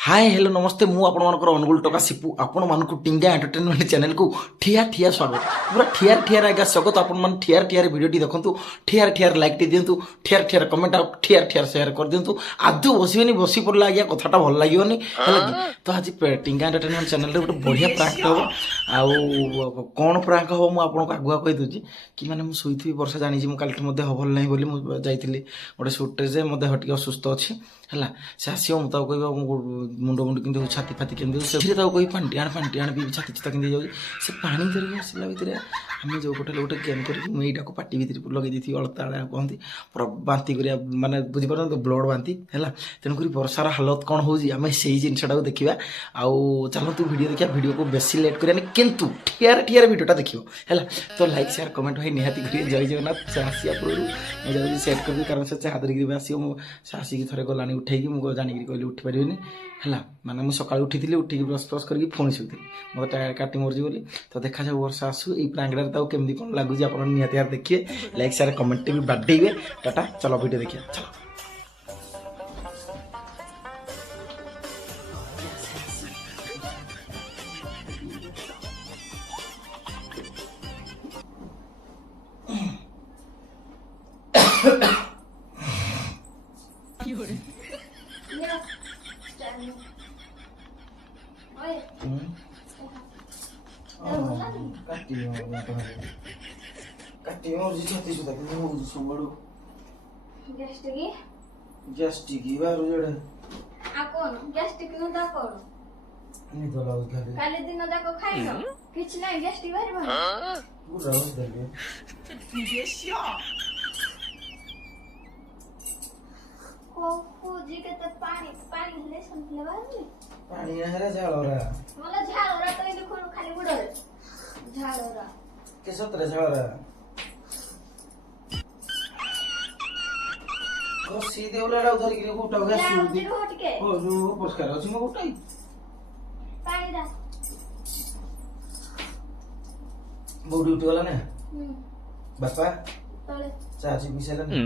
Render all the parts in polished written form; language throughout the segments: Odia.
हाय हेलो नमस्ते मु आपनकर अनुगुल टका सिपु आपण मानकु टिंगा एंटरटेनमेंट चैनल को ठिया ठिया स्वागत पूरा ठियार ठियार आज्ञा स्वागत आपण मान ठियार ठियार वीडियो देखु ठियार ठियार लाइक टी दिंतु ठियार ठियार कमेंट आउ ठियार ठियार शेयर कर दिंतु आदु बसिबेनी बसी पड़ला आज्ञा कथाटा भल लागियोनी तो आज टिंगा एंटरटेनमेंट चैनल रे गोटे बढ़िया प्रांक हो आउ कौन प्रांक हो मु आपन को आगुआ कहि दूची कि माने मु सोइथि वर्षा जानि मु काल मध्ये हबल नाही बोली मु जाइथिली गोटे शूट रे जे मो देह टिके असुस्थ अछि हला से आसियो मु ताऊ कहबा मुंड मुंड किंतु छाती फाती किंतु से ताऊ कहि पांटियाण भी छाती चिता किंतु जाउ से पानी धरि आसिला भितरे आमे जो गोटे लोटे गेम करी मु एटा को पाटी भितरे लगे दिथि अलताळा कहंती पूरा बांती करिया माने बुझि परन तो ब्लड बांती हला तेन करी वर्षार हालत कोन होजी आमे सेही जिंसटा को देखिबा आउ चलो तू वीडियो देखिया वीडियो को बेसी लेट करियानी किंतु ठियार ठियार वीडियोटा देखियो हला तो लाइक शेयर कमेंट होई निहाती करिया जय जगन्नाथ से आसिया पुरु मु जल्दी सेट कर कारण से चाह धरि के आसियो मु सासी की थरे गलानी उठेकी मु जानि कि कहली उठी परिबेनी हला माने मु सकाळ उठिथिली उठिकी ब्रश ब्रश करके फोन सुतिली मो टायर काटी मरजी बोली तो देखा जाऊ वर्षा आसु ए प्रांगड़ा ताऊ केमदी कोन लागु जी आपण निहाती यार देखिए लाइक शेयर कमेंट भी बाडेइबे टाटा चलो वीडियो देखिए चलो काटी और जी छाती सुता कि हो सबड़ो गैस्ट्रिक बारो जड़े आ कोन गैस्ट्रिक न दा कोन नि तो लाउ खाली काले दिन जाको खाइनो किछ नै गैस्ट्रिक बारे बन पूरा हो दे ये शो को जी के त पानी ले संतले बारे पानी नहरा झाळोरा मला झाळोरा तो देखो खाली बुडर झाळोरा के सतरे झाळोरा को सीधे उलाडा उधर के गोटा गैस सुदी हट के ओ जो परिष्कार अछि म गोटाई पानी दा बौडी उठी गला ने बापा तले चाची बिसेला ने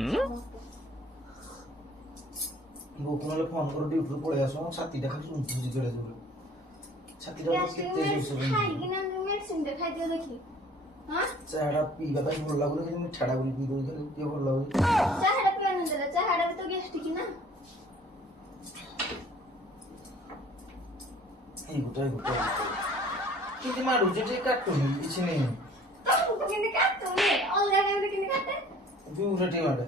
वो कोनले फोन कर ड्यूटी पळे आसो छाती देखा सुंतुजी गळे जोर छाती रा केते जोर खाइ किना मेडिसिन दे खाइ दियो देखि हां चाड़ा पीबा ताई भल लागुले कि छाड़ा गुली पी दो के भल लागु चाहड़ा पियन देला चाहड़ा तो गैस्ट्रिक ना ए गोटा किति माडु जेटे काटतो नि किछि नै तो किने काटतो ने अलगा केने किने काटे जो रटे माडे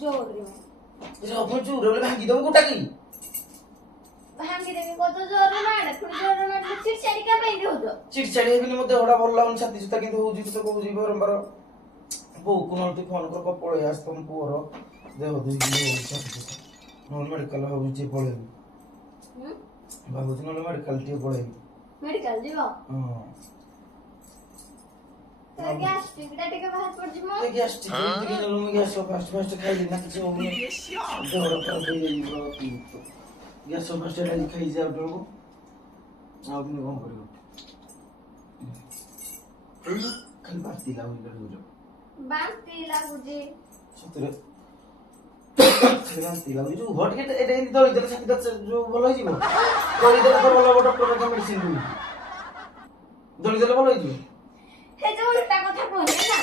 जोर रे जे अपन जो रे भागी दो गोटा की भांगी देबी को तो जोर माडे फुल जोर माडे चिड़चिड़ी का पे हो चिड़चिड़ी हेबिनी मते होडा भल लागुन छाती सुता किंतु होजी तो कहूजी बारंबार बो कुनल तू फोन कर पळे आस तुम पुअर देह दुई छाती सुता नॉन मेडिकल होजी पळे बाबू नॉन मेडिकल टी पळे मेडिकल जीवा हां तो गैस्ट्रिक डाटे के बाहर पड़ जिमो ते गैस्ट्रिक के लो मी गैस फास्ट फास्ट खाई ना किछ हो नहीं ये शो देहरा पर दे जाई ब्रो गैस फास्ट डाली खाई जा डरो आ भी कोन करियो खाली बाती लागु डरो बांती लागु जे सतरे बाती लागु जो हट के एटा दली दली छाती जो भल होई जीवो दली दली तो भल डॉक्टर का मेडिसिन दू दली दली भल होई जीवो हे जो उल्टा कथा कहले ना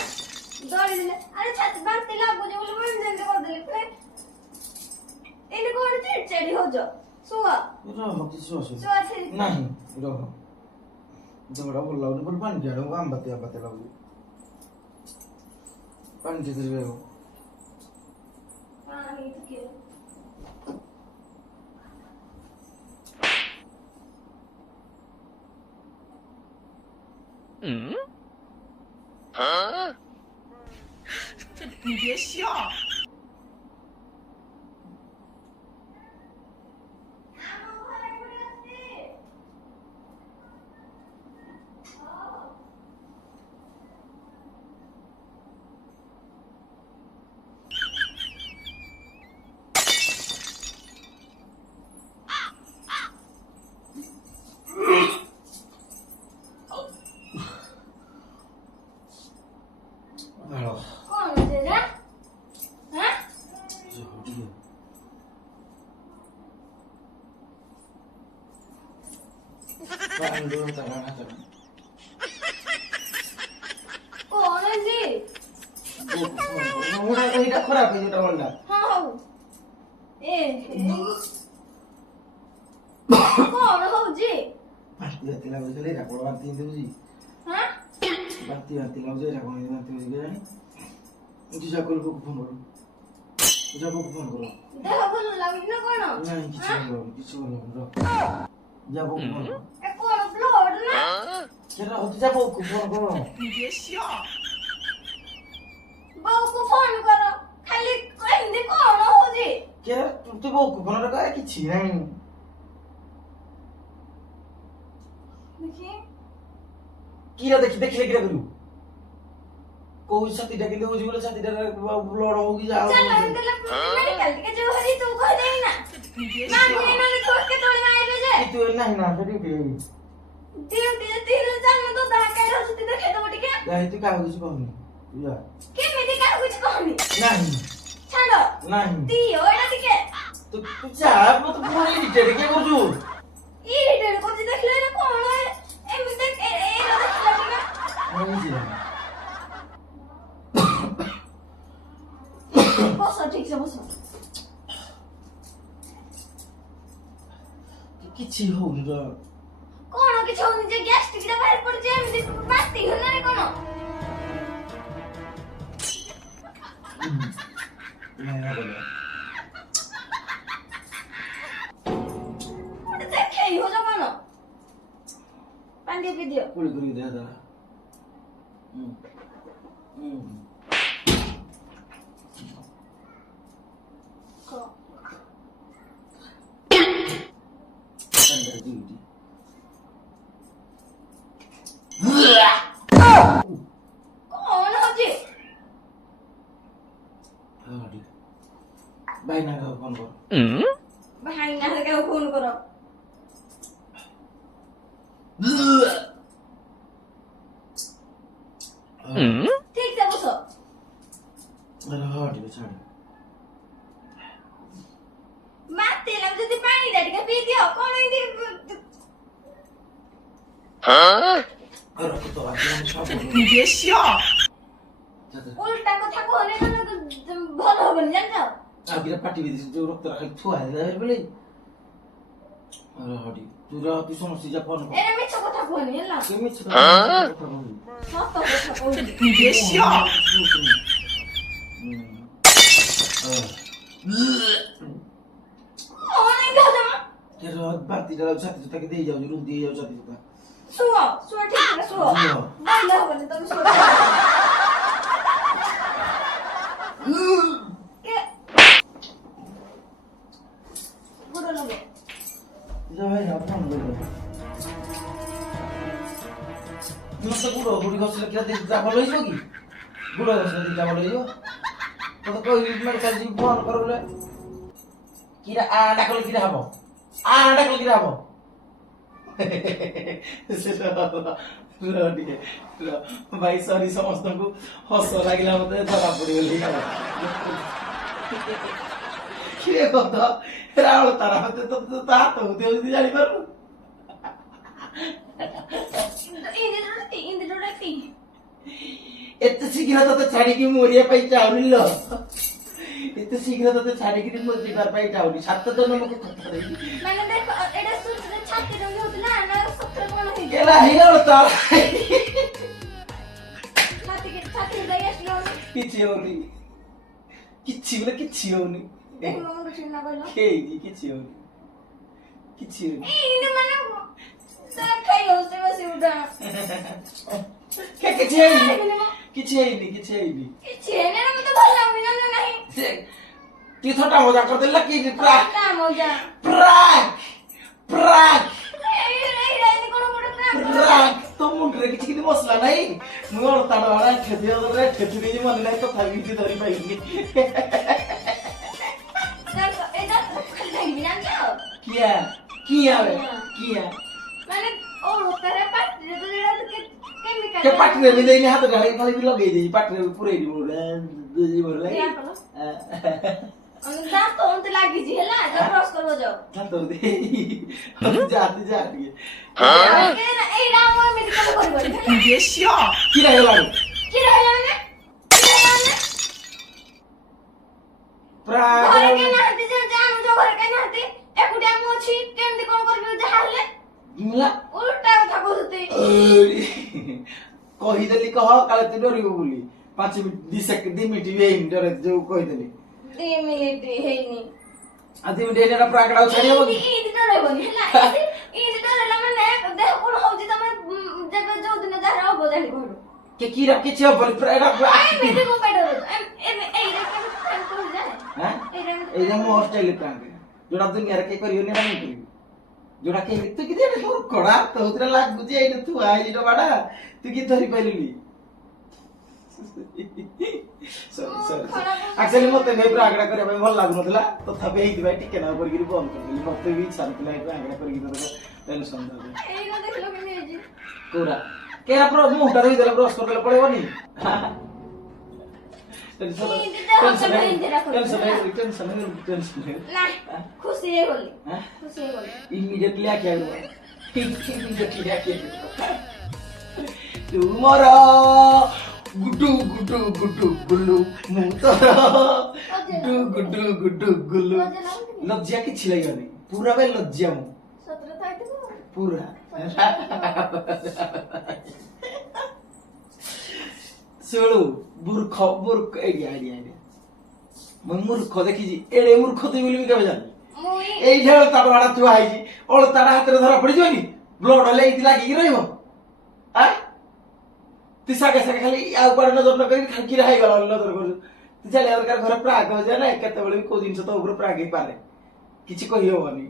दौड़ी दिले अरे छाती बांती लागु जे बोले मन दे कर दिले फिर इने कोन चिड़चिड़ी हो जो सुआ रह किछु असु सुआ छे नहीं रह जबड़ा भल लागु पर पानी जाडो काम बाते लागु पानी दे दे पानी तो के ये शो କଣ ହେଇଛି? ଏଇଟା ଖରାପ ହେଇଯିବ ମଣ୍ଡା ହଁ ହଉ ଏ କଣ ହଉଛି? ବାନ୍ତି ବାନ୍ତି ଲାଗୁଛି ଏଇଟା କଣ ବାନ୍ତି ଦେଉଛି ହାଁ ବାନ୍ତି ବାନ୍ତି ଲାଗୁଛି ଏଇଟା କଣ ବାନ୍ତି ହେଉଛି କେଜାଣି ଜାଗଲକୁ ଫୋନ କର ଜାଗକୁ ଫୋନ କର ଦେହ ଭଲ ଲାଗୁଛି ନା କଣ? ନାଇଁ କିଛି ଭଲ ଲାଗୁନି କିଛି ଭଲ ଲାଗୁନି ଜାଗକୁ ଫୋନ କର ଏ କଣ ବ୍ଲଡ ନା? ସେଟା ହଉଛି ଜାଗକୁ ଫୋନ କର ବୋଉକୁ ଫୋନ କର ଖାଲି ଏମିତି କଣ ହଉଛି? କେ ତୁ ବୋଉକୁ ଫୋନ କର କିଛି ନାହିଁ ଦେଖି କିରା ଦେଖିଲେ କିରା କରିବୁ କୋଉ ଛାତିଟା କେମିତି ହଉଛି ବୋଲେ ଛାତିଟା ବ୍ଲଡ ହଉ କି ଯାହା ଚାଲ ହେଲେ ମେଡିକାଲ ଟିକେ ଯିବୁ ହରି ତୁ କହିଦେଇ ନା ମାମି ନହେଲେ ତୁ କେତେବେଳେ ମାଇବେ ଯେ ତୁ ନାହିଁ ନା ସେଠି ଡ୍ୟୁଟି ଯେ ତିନି ଚାଲ ତ ଦାକାଇ ରହୁଛି ଦେଖେଇଦବ ଟିକେ ଯାଇ ତୁ କାହାକୁ କିଛି କହୁନି ଯା କେମିତି କାହାକୁ କିଛି କହନି ନାହିଁ ଛାଡ ନାହିଁ ଦିଅ ଏଇଟା ଟିକେ ତୁ ଯା ମତେ ପୁଣି ଇରିଟେଟ କିଏ କରୁଛୁ ଇରିଟେଟ କରୁଛି ଦେଖିଲେ ଏଇଟା କଣ ଏମିତି ଏଇଟା ଦେଖିଲା ଟିକେ ବସ ଠିକ ସେ ବସ କିଛି ହଉନି ର କଣ କିଛି ହଉନି ଯେ ଗ୍ୟାଷ୍ଟ୍ରିକ ଟା ବାହାରି ପଡୁଛି ଏମିତି ବାନ୍ତି ହେଲାରେ କଣ ଗୋଟେ ଦେଖେଇ ହଉଛ କଣ ପାଣି ଟିକେ ପିଇ ଦିଅ କୁଳି କରି ଦେ ଦା କଣ ହଉଛି ଭାଇ ନା ଫୋନ କର ଭାଇନା ହେରିକାକୁ ଫୋନ କର ଠିକ ସେ ବସ ହଁ ଟିକେ ଛାଡ ବାନ୍ତି ଲାଗୁଛି ଯଦି ପାଣି ଟା ଟିକେ ପିଇ ଦିଅ କଣ ଏମିତି ରକ୍ତ ବାନ୍ତି ଉଲ୍ଟା କଥା କହଲେ ଭଲ ହବନି ଜାଣିଛ ଆଉ କିରା ପାଟି ବି ଯୋଉ ରକ୍ତ ଖାଲି ଥୁଆ ହେଇଯାଏ ବେଲେ ହଡି ତୁ ସମସ୍ତେ ଯା ଫୋନ କର ଏରା ମିଛ କଥା କୁହନି ହେଲା କେମିତି ସତ କଥା କହୁଛି କଣ ଏମିତି ହଉଛ ବାନ୍ତିଟା ଛାତି ଛାତି ଦେଇ ଯାଉଛି ରୁମ ଦେଇ ଯାଉଛି ଛାତି ଛାତି ଶୁଅ ଶୁଅ ଠିକ ସେ ଶୁଅ ବାଇଲେ ହବନି ତମେ ଶୁଅ ଗୁଡ଼ ଲଗେ ଯା ଭାଇ ନା ଫୋନ କର ମତେ ଗୁଡ ଘଷିଲେ କିରା ଦିଟା ଭଲ ହେଇଯିବ କି ଗୁଡ ଘଷିଲେ ଦିଟା ଭଲ ହେଇଯିବ ତତେ କହିବି ମେଡିକାଲ ଯିବି ଫୋନ କର ବୋଲେ କିରା ଡାକଲେ କିରା ହବ ଡାକଲେ କିରା ହବ ଭାଇ ସରି ସମସ୍ତଙ୍କୁ ହସ ଲାଗିଲା ମତେ ଧରା ପଡିଗଲି କିଏ କଥା ରାଉଳ ତାରା ମତେ ତ ତା ହାତ ହଉଛି ଜାଣିପାରୁ ଏତେ ଶୀଘ୍ର ତତେ ଛାଡିକି ମରିବା ପାଇଁ ଚାହୁଁନି ଲୋ ଏତେ ଶୀଘ୍ର ତତେ ଛାଡିକି ମୁଁ ଯିବା ପାଇଁ ଚାହୁଁନି 7 ଜନ୍ମକୁ କଥା ମାନେ ଦେଖ ଏଟା ଛାତି ରେ ହଉଥିଲା ନା ସତରେ କଣ ହେଇଛି କେଲା ହେଇଗଲ ତାର ଛାତି ଯାଇ ଆସିଲ କିଛି ହଉନି କିଛି ବୋଲେ କିଛି ହଉନି ଦେଖ ମୁଣ୍ଡ ଚିହ୍ନା କହିଲ ହେଇଛି କିଛି ହଉନି କିଛି ହଉନି ଏଇନେ ମାନେ ଖାଇ ହଉଛି ବସି ଉଠା କିଛି ହେଇନି କିଛି ହେଇନି କିଛି ହେଇନି କିଛି ହେଇନି ନା ମତେ ଭଲ ଲାଗୁନି ନା ନାହିଁ ତୁ ଥଟା ମଜା କରିଦେଲା କି ପ୍ରାକ୍ ନା ମଜା ପ୍ରାକ୍ ପ୍ରାକ୍ ଏଇ କଣ ଗୋଟେ ପ୍ରାକ୍ ତ ମୁଣ୍ଡରେ କିଛି କିଛି ବସିଲା ନାହିଁ ମୁଁ ତାର ଆଡା ଠେପି ଠେପି ଦେଇଛି ମନେ ନାହିଁ ତଥାପି କିଛି ଧରି ପାଇନି ଏଇଟା ଖାଲି ଖାଇବି ଜାଣିଛ କିଆ କିଆ ବେ କିଆ ମାନେ ଓଡୁତାରେ ପାଟିରେ ତ ଯେଟା କେମିକାଲ के पाटरे भी देनी हाथ ढाई खाली भी लगे दी पाटरे पूरे दी बोले जी बोले ଦାନ୍ତ ଏମିତି ଲାଗିଛି ହେଲା ବ୍ରସ୍ କରିବ ଯାଅ ଦାନ୍ତ ଯାତି ଯାତି ଏଇଟା ଆମ ଏମିତି କାମ କରିବନି ହେଲା। କି ଲାଗିଲାଣି କି ରହିଲା ମାନେ ପୁରା ଘରେ କେହି ନାହାନ୍ତି ଯେ ଜାଣୁଛ ଘରେ କେହି ନାହାନ୍ତି ଏକୁଟିଆ ମୁଁ ଅଛି କେମିତି କଣ କରିବି ଯାହା ହେଲେ ଉଲ୍ଟା କଥା କହୁଛନ୍ତି। କହିଦେଲି କହ କାଳେ ତୁ ଡରିବୁ ବୋଲି 5 ମିନିଟ୍ 2 ମିନିଟ୍ ବି ହେଇନି ଡରେ ଯୋଉ କହିଦେଲି 2 ମିନିଟ୍ ହେଇନି 2 ମିନିଟ୍ ହେଇନି ପ୍ରାଙ୍କଟା ଛାଡିବ ଇନ୍ତି ଡରେଇବନି ହେଲା ଇନ୍ତି ଡରେଇଲା ମାନେ ଦେହ କଣ ହଉଛି ତମେ ଯେବେ ଯୋଉ ଦିନ ଯାହାର ହବ ଜାଣିବ ହେଠୁ। କି କିଛି ହବନି ଏଇଟା ଏମିତି କଣ ପାଇଁ ଡରୁଛ ଏଇଟା କେମିତି ପ୍ରାଙ୍କ କରିଯାଏ ଏଇଟା ମୋ ହଷ୍ଟେଲ ପ୍ରାଙ୍କ ଯୋଉଟା ଦୁନିଆରେ କେହି କରିବନି ଏଇଟା ମୁଁ କରିବି ଯୋଉଟା କେହି ତୁ କିଛି ଏଇଟା ମୋର କଡା ତୋଥିରେ ଲାଗୁଛି ଏଇଟା ତୁ ଆଇଲି ଡବାଟା ତୁ କି ଧରି ପାରିଲୁନି ଆକ୍ଚୁଆଲି ମତେ ବି ପ୍ରାଙ୍କଟା କରିବା ପାଇଁ ଭଲ ଲାଗୁନଥିଲା ତଥାପି ହେଇଥିପାଇଁ ଟିକେ ନାଁ କରିକି ବନ୍ଦ କରିଦେଲି ମତେ ବି ଇଚ୍ଛା ନଥିଲା ଏଇ ପ୍ରାଙ୍କଟା କରିକି ତୋତେ ଟେନସନ ଦେବି ଏଇଟା ଦେଖିଲ କେମିତି ହେଇଛି କୋଉଟା କେରା ପ୍ର ମୁହଁଟା ଧୋଇଦେଲେ ବ୍ରସ୍ କରିଦେଲେ ପଳେଇବନି ଖୁସି ହେଇଗଲି ଖୁସି ହେଇଗଲି ଇମିଡିଏଟଲି ଆଖି ଆଗରୁ ଇମିଡିଏଟଲି ଆଖି ତୁ ମୋର ଗୁଡୁ ଗୁଡୁ ଗୁଡୁ ଗୁଲୁ ମୁଁ ତୋର ଗୁଡୁ ଗୁଡୁ ଗୁଲୁ ଲଜ୍ଜା କିଛି ଲାଗିବନି ପୁରା ବେ ଲଜ୍ଜା ମୁଁ ସତରେ ଥାଇଥିବ ପୁରା ଶୁଣୁ ମୂର୍ଖ ମୂର୍ଖ ଏଇଆ ଏଇଆ ଏଇଆ ମୁଁ ମୂର୍ଖ ଦେଖିଛି ଏଡେ ମୂର୍ଖ ତୁ ବୋଲି ମୁଁ କେବେ ଜାଣିନି ମୁଇଁ ଏଇଠି ତାର ବାଡା ଥୁଆ ହେଇଛି ଅଳତାଟା ହାତରେ ଧରା ପଡିଯିବନି ବ୍ଲଡ ହେଲେ ଏଇଠି ଲାଗିକି ରହିବ ଆ ତୁ ସାଙ୍ଗେ ସାଙ୍ଗେ ଖାଲି ଆଉ କୁଆଡେ ନଜର ନ କରିକି ଖାଲି କିରା ହେଇଗଲା ବୋଲି ନଜର କରୁଛୁ ତୁ ଚାଲିବା ଦରକାର ଘରେ ପ୍ରାଗ ହଉଛି ନା କେତେବେଳେ ବି କୋଉ ଜିନିଷ ତ ଉପରେ ପ୍ରାଗ ହେଇପାରେ କିଛି କହିହବନି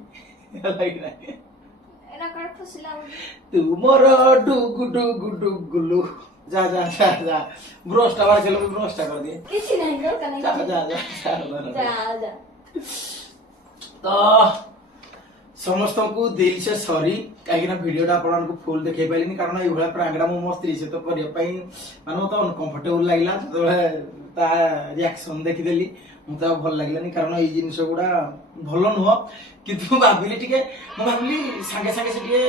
ହେଲା କି ନାହିଁ ଏଇଟା କାଳେ ଖୁସି ଲାଗୁଛି ତୁ ମୋର ଡୁଗୁ ଡୁଗୁ ଡୁଗୁଲୁ ଯା ଯା ଯା ଯା ବ୍ରଶଟା ବାଜିଲେ ମୁଁ ବ୍ରଶଟା କରିଦିଏ କିଛି ନାହିଁ ଦରକାର ଯା ନାହିଁ ଯା ଯା ଯା ଯା ତ ସମସ୍ତଙ୍କୁ ଦିଲ ସେ ସରି କାହିଁକିନା ଭିଡିଓଟା ଆପଣମାନଙ୍କୁ ଫୁଲ ଦେଖେଇ ପାରିଲିନି କାରଣ ଏଇଭଳିଆ ପ୍ରାଙ୍କଟା ମୁଁ ମୋ ସ୍ତ୍ରୀ ସହିତ କରିବା ପାଇଁ ମାନେ ମତେ ଅନକମ୍ଫର୍ଟେବୁଲ ଲାଗିଲା ଯେତେବେଳେ ତା ରିଆକ୍ସନ ଦେଖିଦେଲି ମତେ ଆଉ ଭଲ ଲାଗିଲାନି କାରଣ ଏଇ ଜିନିଷ ଗୁଡା ଭଲ ନୁହଁ କିନ୍ତୁ ମୁଁ ଭାବିଲି ଟିକେ ମୁଁ ଭାବିଲି ସାଙ୍ଗେ ସାଙ୍ଗେ ସେ ଟିକେ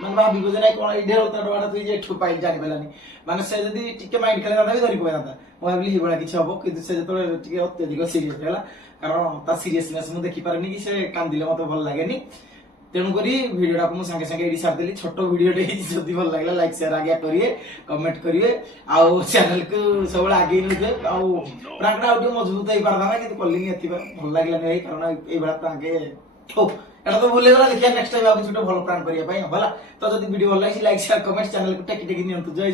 ମାନେ ଭାବିବ ଯେ ନାଇଁ କଣ ଏଇଠି ତା ଡବାଟା ତୁଇ ଏଠୁ ପାଇ ଜାଣିପାରିଲାନି ମାନେ ସେ ଯଦି ଟିକେ ମାଇଣ୍ଡ ଖେଳିଥାନ୍ତା ବି ଧରି ପକାଇଥାନ୍ତା ମୁଁ ଭାବିଲି ଏଇଭଳିଆ କିଛି ହବ କିନ୍ତୁ ସେ ଯେତେବେଳେ ଟିକେ ଅତ୍ୟଧିକ ସିରିୟସ ହେଲା କାରଣ ତା ସିରିୟସନେସ୍ ମୁଁ ଦେଖିପାରେନି କି ସେ କାନ୍ଦିଲେ ମତେ ଭଲ ଲାଗେନି ତେଣୁକରି ଭିଡିଓଟାକୁ ମୁଁ ସାଙ୍ଗେ ସାଙ୍ଗେ ଏଠି ସାରିଦେଲି ଛୋଟ ଭିଡିଓଟେ ହେଇଛି ଯଦି ଭଲ ଲାଗିଲା ଲାଇକ୍ ସେୟାର ଆଜ୍ଞା କରିବେ କମେଣ୍ଟ କରିବେ ଆଉ ଚ୍ୟାନେଲକୁ ସବୁବେଳେ ଆଗେଇ ନେଉଥିବେ ଆଉ ପ୍ରାଙ୍କଟା ଆଉ ଟିକେ ମଜବୁତ ହେଇପାରିଥାନ୍ତା କିନ୍ତୁ କଲିନି ଏଥିପାଇଁ ଭଲ ଲାଗିଲାନି ଭାଇ କାରଣ ଏଇଭଳିଆ ପ୍ରାଙ୍କ ହଉ এটা তো ভুলে গেলা ଦେଖିବା ନେକ୍ସଟ ଟାଇମ ଆଉ କିଛି ଗୋଟେ ଭଲ ପ୍ରାଙ୍କ କରିବା ପାଇଁ ହେଲା ତ ଯଦି ଭିଡିଓ ଭଲ ଲାଗିଛି ଲାଇକ୍ ସେୟାର କମେଣ୍ଟ ଚ୍ୟାନେଲକୁ ଟେକି ଟେକି ନିଅନ୍ତୁ ଜୟ